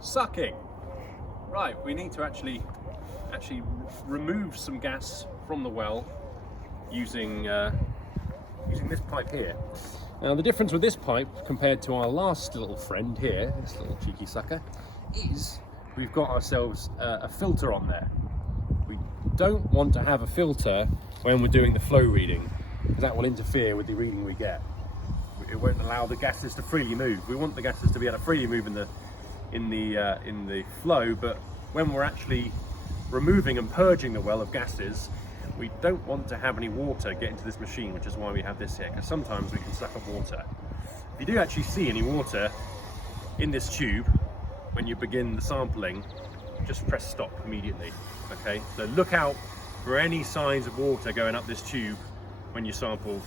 Sucking. Right, we need to actually remove some gas from the well using this pipe here. Now the difference with this pipe compared to our last little friend here, this little cheeky sucker, is we've got ourselves a filter on there. We don't want to have a filter when we're doing the flow reading, because that will interfere with the reading we get. It won't allow the gases to freely move. We want the gases to be able to freely move in the flow, but when we're actually removing and purging the well of gases, we don't want to have any water get into this machine, which is why we have this here, because sometimes we can suck up water. If you do actually see any water in this tube when you begin the sampling, just press stop immediately. Okay, so look out for any signs of water going up this tube when you sample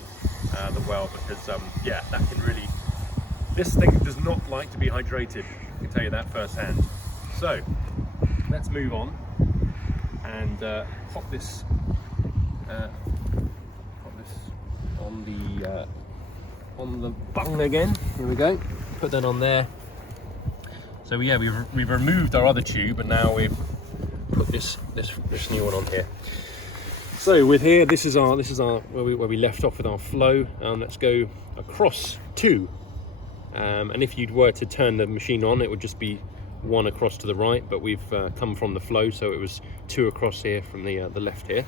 the well, because yeah, that can really, this thing does not like to be hydrated, I can tell you that firsthand. So let's move on and pop this on the bung again. Here we go. Put that on there. So yeah, we've removed our other tube, and now we've put this new one on here. So with here, this is our where we left off with our flow. Let's go across 2. And if you were to turn the machine on, it would just be 1 across to the right, but we've come from the flow, so it was 2 across here from the left here.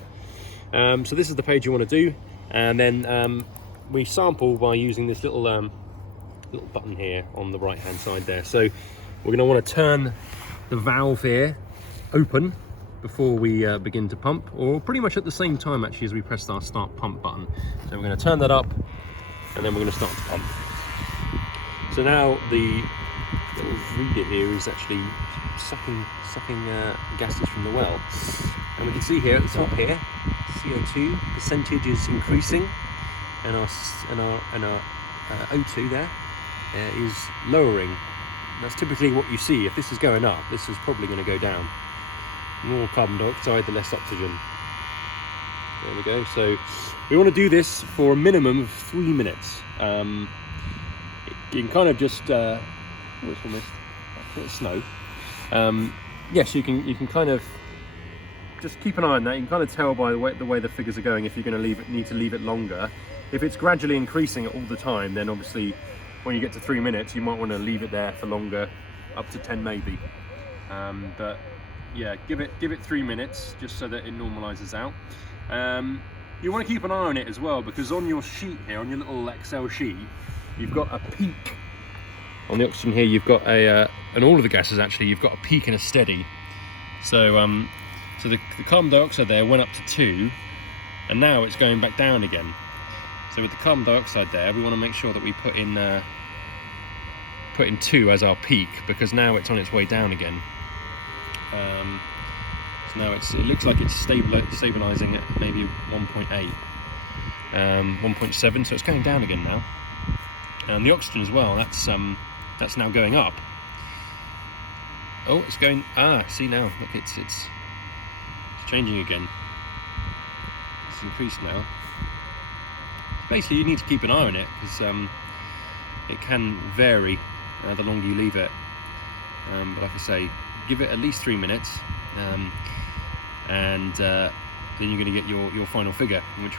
So this is the page you want to do, and then we sample by using this little button here on the right hand side there. So we're going to want to turn the valve here open before we begin to pump, or pretty much at the same time actually as we press our start pump button. So we're going to turn that up, and then we're going to start to pump. So now the little reader here is actually sucking gases from the well, and we can see here at the top here, CO2 percentage is increasing, and our O2 there is lowering. That's typically what you see. If this is going up, this is probably going to go down. The more carbon dioxide, the less oxygen. There we go. So we want to do this for a minimum of 3 minutes. You can kind of just what's almost snow. Yes, you can kind of just keep an eye on that. You can kind of tell by the way the figures are going if you're going to need to leave it longer. If it's gradually increasing all the time, then obviously when you get to 3 minutes, you might want to leave it there for longer, up to 10 maybe. But yeah, give it 3 minutes just so that it normalizes out. You want to keep an eye on it as well, because on your sheet here, on your little Excel sheet, you've got a peak. On the oxygen here, you've got and all of the gases actually, you've got a peak and a steady. So so the carbon dioxide there went up to 2, and now it's going back down again. So with the carbon dioxide there, we want to make sure that we put in 2 as our peak, because now it's on its way down again. So now it looks like it's stabilizing at maybe 1.8, 1.7. So it's going down again now. And the oxygen as well, that's now going up. Oh, it's going, see now, look, it's changing again. It's increased now. Basically, you need to keep an eye on it, because it can vary the longer you leave it. But like I say, give it at least 3 minutes, and then you're going to get your final figure, which we're going to